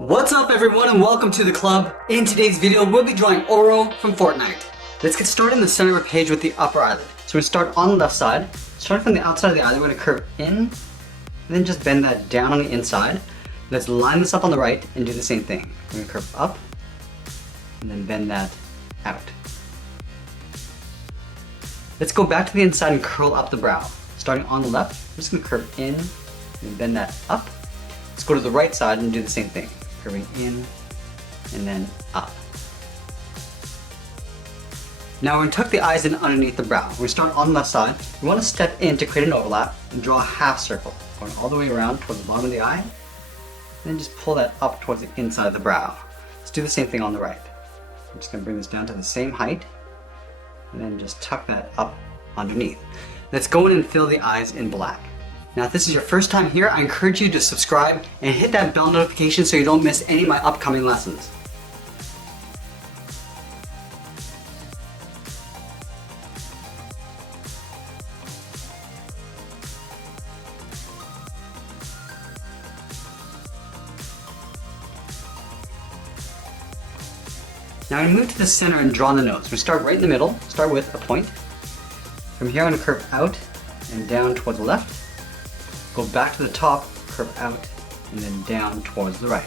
What's up everyone and welcome to the club. In today's video we'll be drawing Oro from Fortnite. Let's get started in the center of our page with the upper eyelid. So we're going to start on the left side. Starting from the outside of the eyelid, we're going to curve in and then just bend that down on the inside. Let's line this up on the right and do the same thing. We're going to curve up and then bend that out. Let's go back to the inside and curl up the brow. Starting on the left, we're just going to curve in and bend that up. Let's go to the right side and do the same thing. Curving in and then up. Now we're going to tuck the eyes in underneath the brow. We're going to start on the left side. We want to step in to create an overlap and draw a half circle, going all the way around towards the bottom of the eye. And then just pull that up towards the inside of the brow. Let's do the same thing on the right. I'm just going to bring this down to the same height and then just tuck that up underneath. Let's go in and fill the eyes in black. Now if this is your first time here, I encourage you to subscribe and hit that bell notification so you don't miss any of my upcoming lessons. Now I'm going to move to the center and draw the nose. We start right in the middle, start with a point. From here I'm going to curve out and down towards the left. Go back to the top, curve out, and then down towards the right.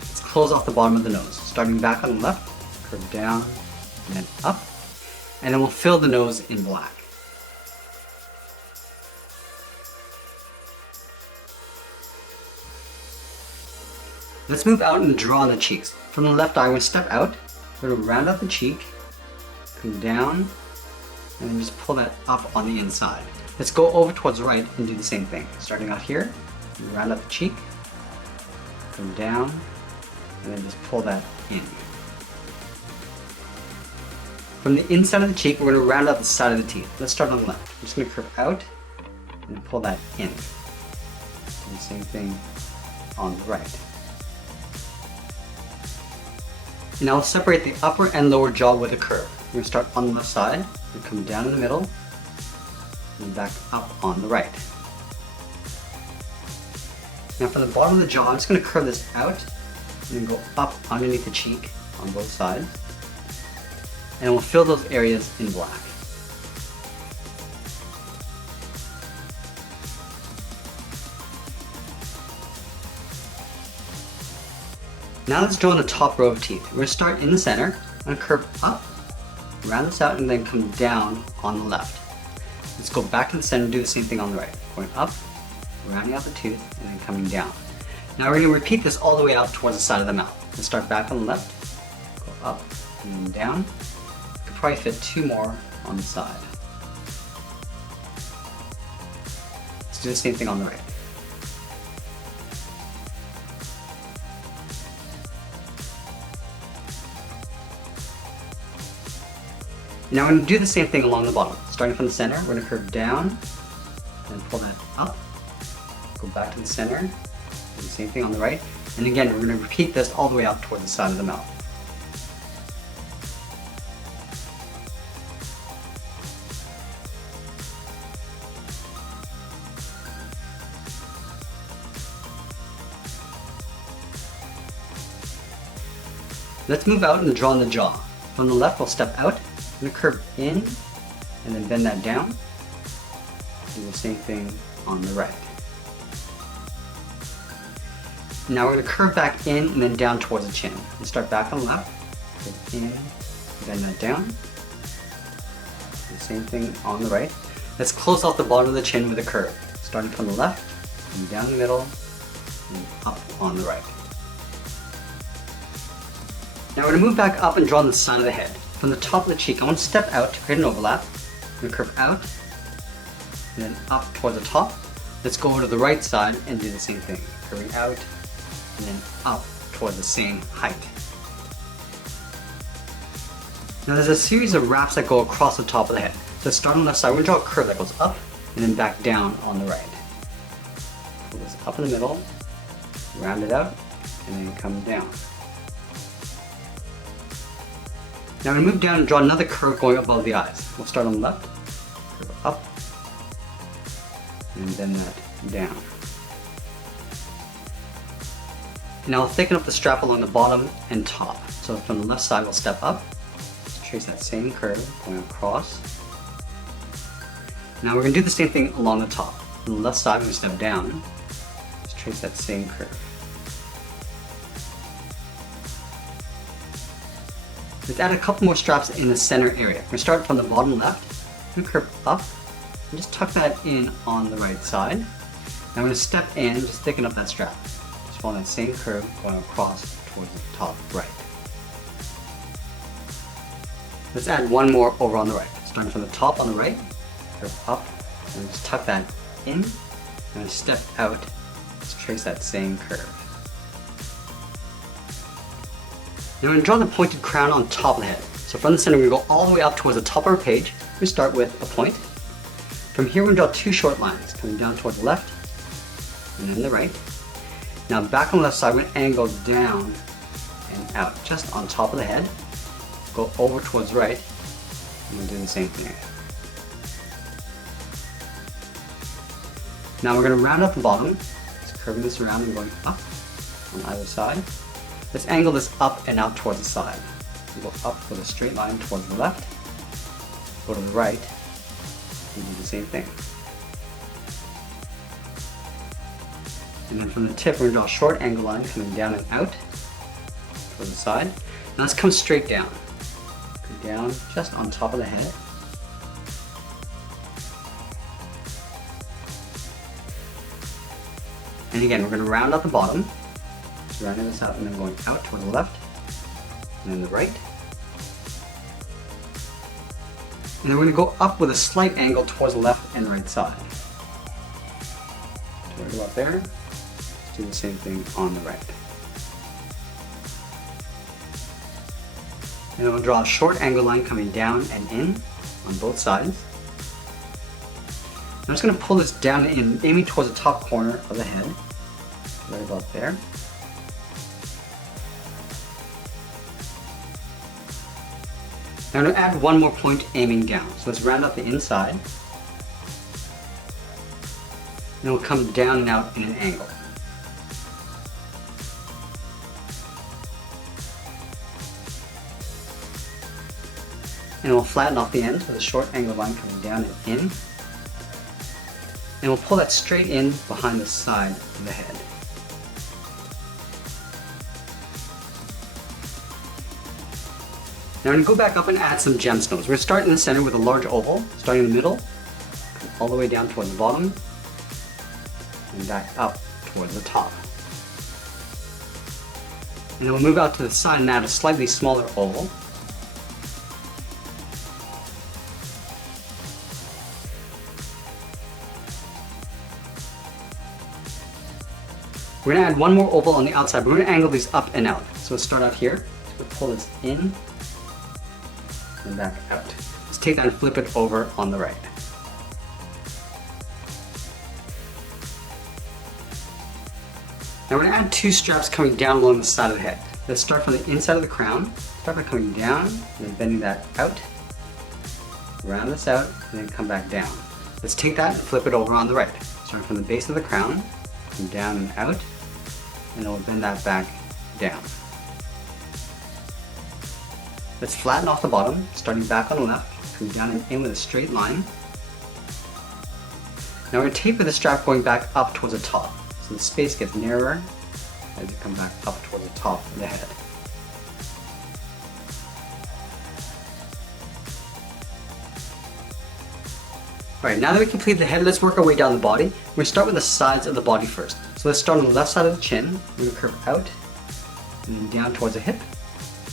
Let's close off the bottom of the nose. Starting back on the left, curve down, and then up. And then we'll fill the nose in black. Let's move out and draw the cheeks. From the left eye, we're going to step out, we're going to round out the cheek, come down, and then just pull that up on the inside. Let's go over towards the right and do the same thing. Starting out here, round up the cheek, come down, and then just pull that in. From the inside of the cheek, we're going to round out the side of the teeth. Let's start on the left. I'm just going to curve out and pull that in. Do the same thing on the right. Now we'll separate the upper and lower jaw with a curve. We're going to start on the left side, and come down in the middle, and back up on the right. Now from the bottom of the jaw, I'm just going to curve this out and then go up underneath the cheek on both sides. And we'll fill those areas in black. Now let's draw the top row of teeth. We're going to start in the center. I'm going to curve up, round this out, and then come down on the left. Let's go back to the center and do the same thing on the right. Going up, rounding out the tooth, and then coming down. Now we're going to repeat this all the way out towards the side of the mouth. Let's start back on the left, go up, and then down. Could probably fit two more on the side. Let's do the same thing on the right. Now we're going to do the same thing along the bottom. Starting from the center, we're going to curve down and pull that up. Go back to the center, do the same thing on the right. And again, we're going to repeat this all the way out toward the side of the mouth. Let's move out and draw in the jaw. From the left, we'll step out. I'm going to curve in and then bend that down. Do the same thing on the right. Now we're going to curve back in and then down towards the chin. We'll start back on the left, curve in, bend that down. Do the same thing on the right. Let's close off the bottom of the chin with a curve. Starting from the left, and down the middle, and up on the right. Now we're going to move back up and draw on the side of the head. From the top of the cheek, I want to step out to create an overlap. I'm going to curve out, and then up toward the top. Let's go over to the right side and do the same thing. Curving out, and then up toward the same height. Now there's a series of wraps that go across the top of the head. So let's start on the left side. We're going to draw a curve that goes up, and then back down on the right. Pull this up in the middle, round it out, and then come down. Now I'm going to move down and draw another curve going above the eyes. We'll start on the left, curve up, and bend that down. And I'll thicken up the strap along the bottom and top. So from the left side, we'll step up, trace that same curve going across. Now we're going to do the same thing along the top. On the left side, we're going to step down, just trace that same curve. Let's add a couple more straps in the center area. We're going to start from the bottom left, and curve up, and just tuck that in on the right side. Now we're going to step in, just thicken up that strap. Just follow that same curve going across towards the top right. Let's add one more over on the right. Starting from the top on the right, curve up, and just tuck that in, and step out, just trace that same curve. Now we're going to draw the pointed crown on top of the head. So from the center, we go all the way up towards the top of our page. We start with a point. From here, we're going to draw two short lines coming down towards the left and then the right. Now back on the left side, we're going to angle down and out, just on top of the head. Go over towards the right, and we'll do the same thing. Now we're going to round up the bottom, just curving this around and going up on either side. Let's angle this up and out towards the side. We go up with a straight line towards the left, go to the right, and do the same thing. And then from the tip, we're going to draw a short angle line coming down and out towards the side. Now let's come straight down. Go down just on top of the head. And again, we're going to round out the bottom. Rounding this out and then going out toward the left and then the right. And then we're going to go up with a slight angle towards the left and right side. So we'll go up there, let's do the same thing on the right. And then we'll draw a short angle line coming down and in on both sides. I'm just going to pull this down and in, aiming towards the top corner of the head, right about there. Now I'm going to add one more point aiming down. So let's round up the inside. And it'll come down and out in an angle. And we'll flatten off the end with a short angle line coming down and in. And we'll pull that straight in behind the side of the head. Now we're going to go back up and add some gemstones. We're going to start in the center with a large oval, starting in the middle, all the way down towards the bottom, and back up towards the top. And then we'll move out to the side and add a slightly smaller oval. We're going to add one more oval on the outside, but we're going to angle these up and out. So let's start out here. We'll pull this in and back out. Let's take that and flip it over on the right. Now we're going to add two straps coming down along the side of the head. Let's start from the inside of the crown. Start by coming down and then bending that out. Round this out and then come back down. Let's take that and flip it over on the right. Starting from the base of the crown, come down and out, and then we'll bend that back down. Let's flatten off the bottom, starting back on the left, come down and in with a straight line. Now we're going to taper the strap going back up towards the top, so the space gets narrower as you come back up towards the top of the head. Alright, now that we completed the head, let's work our way down the body. We're going to start with the sides of the body first. So let's start on the left side of the chin. We're going to curve out and then down towards the hip.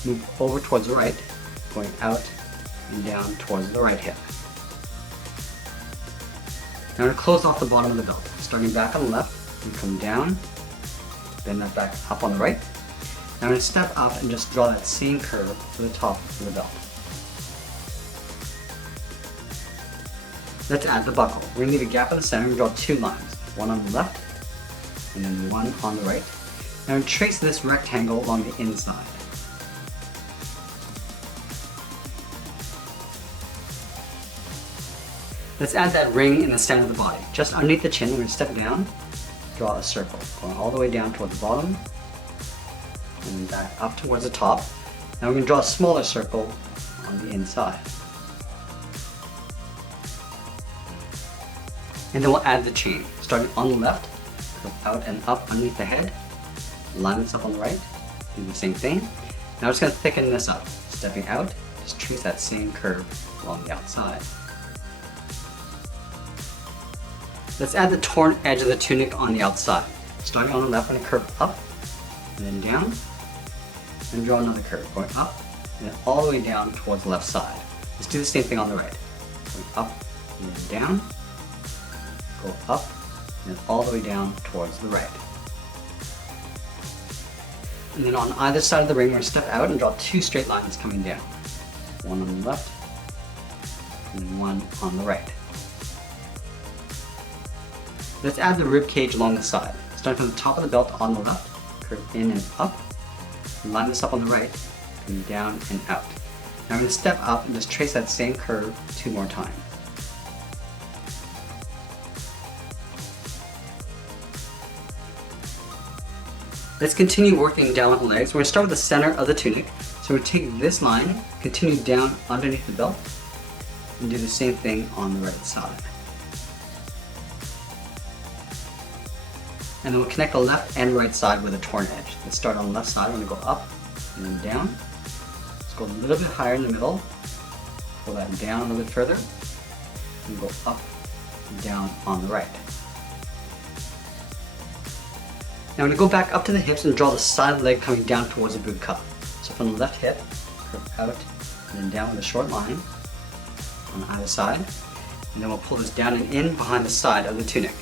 Move over towards the right, going out and down towards the right hip. Now we're going to close off the bottom of the belt. Starting back on the left, and come down, bend that back up on the right. Now we're going to step up and just draw that same curve to the top of the belt. Let's add the buckle. We're going to leave a gap in the center and draw two lines, one on the left and then one on the right. Now we're going to trace this rectangle along the inside. Let's add that ring in the center of the body. Just underneath the chin, we're going to step down, draw a circle, going all the way down toward the bottom, and then back up towards the top. Now we're going to draw a smaller circle on the inside. And then we'll add the chain. Starting on the left, curve out and up underneath the head, line this up on the right, do the same thing. Now we're just going to thicken this up. Stepping out, just trace that same curve along the outside. Let's add the torn edge of the tunic on the outside. Starting on the left, I'm going to curve up, and then down, and draw another curve, going up, and then all the way down towards the left side. Let's do the same thing on the right. Going up, and then down, go up, and then all the way down towards the right. And then on either side of the ring, we're going to step out and draw two straight lines coming down. One on the left, and then one on the right. Let's add the rib cage along the side. Starting from the top of the belt on the left, curve in and up, and line this up on the right, and down and out. Now I'm going to step up and just trace that same curve 2 more times. Let's continue working down the legs. We're going to start with the center of the tunic. So we're going to take this line, continue down underneath the belt, and do the same thing on the right side. And then we'll connect the left and right side with a torn edge. Let's start on the left side. We're going to go up and then down. Let's go a little bit higher in the middle. Pull that down a little bit further. And go up and down on the right. Now I'm going to go back up to the hips and draw the side of the leg coming down towards the boot cuff. So from the left hip, curve out and then down with a short line on either side. And then we'll pull this down and in behind the side of the tunic.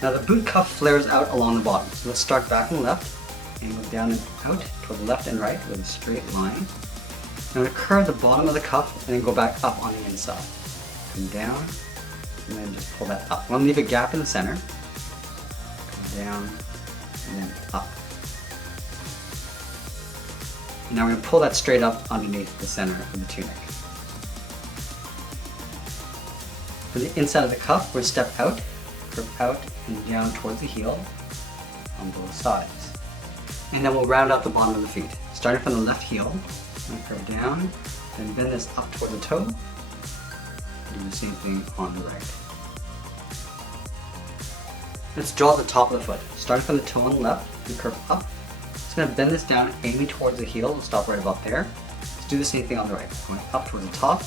Now the boot cuff flares out along the bottom. So let's start back on the left and go down and out toward the left and right with a straight line. Now I'm going to curve the bottom of the cuff and then go back up on the inside. Come down and then just pull that up. I'm going to leave a gap in the center. Come down and then up. And now we're going to pull that straight up underneath the center of the tunic. For the inside of the cuff, we're going to step out, curve out and down towards the heel on both sides. And then we'll round out the bottom of the feet. Starting from the left heel, and curve down, then bend this up toward the toe. Do the same thing on the right. Let's draw the top of the foot. Starting from the toe on the left, and curve up. Just going to bend this down, aiming towards the heel. We'll stop right about there. Let's do the same thing on the right. Going up towards the top,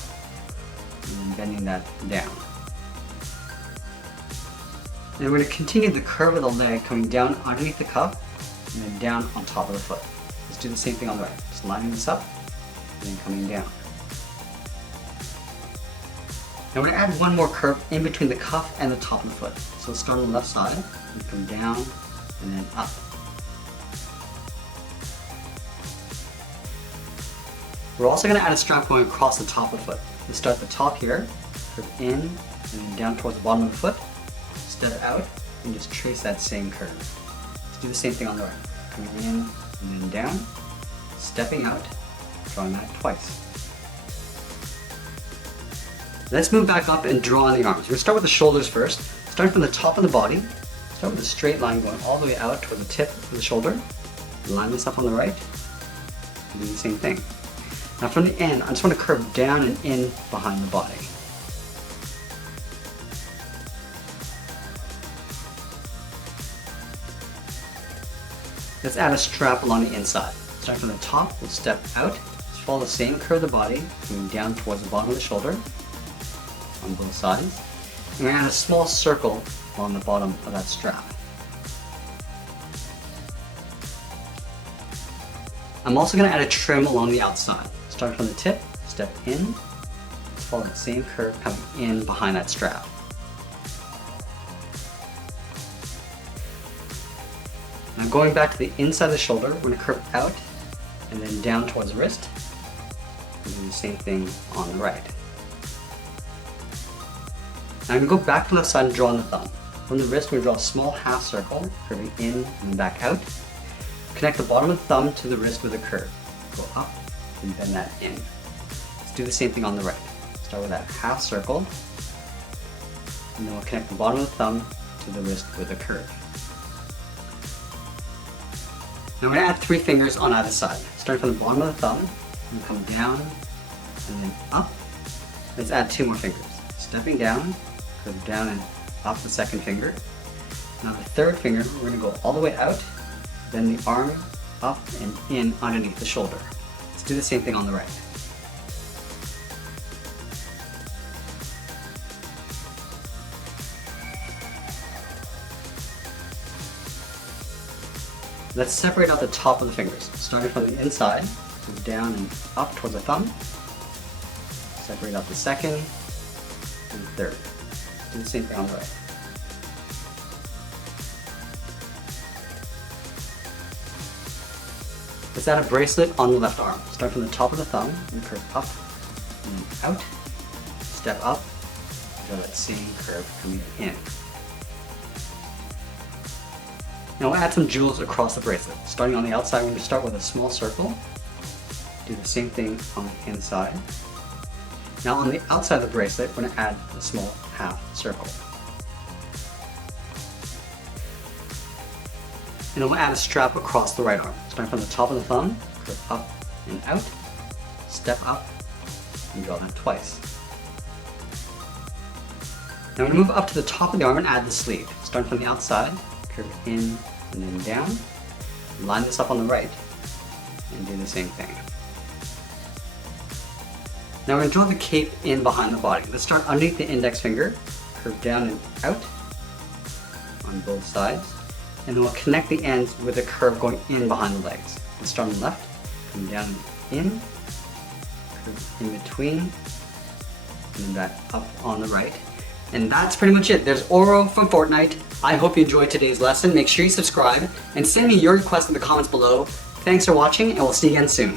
and then bending that down. And we're going to continue the curve of the leg coming down underneath the cuff, and then down on top of the foot. Let's do the same thing on the right. Just lining this up, and then coming down. Now we're going to add one more curve in between the cuff and the top of the foot. So let's start on the left side, and come down, and then up. We're also going to add a strap going across the top of the foot. Let's start at the top here, curve in, and then down towards the bottom of the foot. Step out, and just trace that same curve. Let's do the same thing on the right. Coming in, and then down, stepping out, drawing that twice. Let's move back up and draw on the arms. We're going to start with the shoulders first. Starting from the top of the body, start with a straight line going all the way out toward the tip of the shoulder. Line this up on the right, and do the same thing. Now from the end, I just want to curve down and in behind the body. Let's add a strap along the inside. Starting from the top, we'll step out, just follow the same curve of the body, moving down towards the bottom of the shoulder on both sides. And we're going to add a small circle on the bottom of that strap. I'm also going to add a trim along the outside. Starting from the tip, step in, just follow the same curve coming in behind that strap. Now going back to the inside of the shoulder, we're going to curve out and then down towards the wrist. And do the same thing on the right. Now I'm going to go back to the left side and draw on the thumb. From the wrist, we're going to draw a small half circle, curving in and then back out. Connect the bottom of the thumb to the wrist with a curve. Go up and bend that in. Let's do the same thing on the right. Start with that half circle, and then we'll connect the bottom of the thumb to the wrist with a curve. Now we're going to add 3 fingers on either side. Starting from the bottom of the thumb, and come down, and then up. Let's add 2 more fingers. Stepping down, curve down and up the second finger. Now the third finger, we're going to go all the way out, then the arm up and in underneath the shoulder. Let's do the same thing on the right. Let's separate out the top of the fingers, starting from the inside, move down and up towards the thumb. Separate out the second and third. Do the same thing on the right. Let's add a bracelet on the left arm. Start from the top of the thumb and curve up and out. Step up until that same curve coming in. Now we'll add some jewels across the bracelet. Starting on the outside, we're going to start with a small circle. Do the same thing on the inside. Now on the outside of the bracelet, we're going to add a small half circle. And then we'll add a strap across the right arm. Starting from the top of the thumb, curve up and out, step up, and draw that twice. Now we're going to move up to the top of the arm and add the sleeve. Starting from the outside, curve in and then down. Line this up on the right and do the same thing. Now we're going to draw the cape in behind the body. Let's start underneath the index finger, curve down and out on both sides, and then we'll connect the ends with a curve going in behind the legs. Let's start on the left, come down and in, curve in between, and then back up on the right. And that's pretty much it. There's Oro from Fortnite. I hope you enjoyed today's lesson. Make sure you subscribe and send me your requests in the comments below. Thanks for watching, and we'll see you again soon.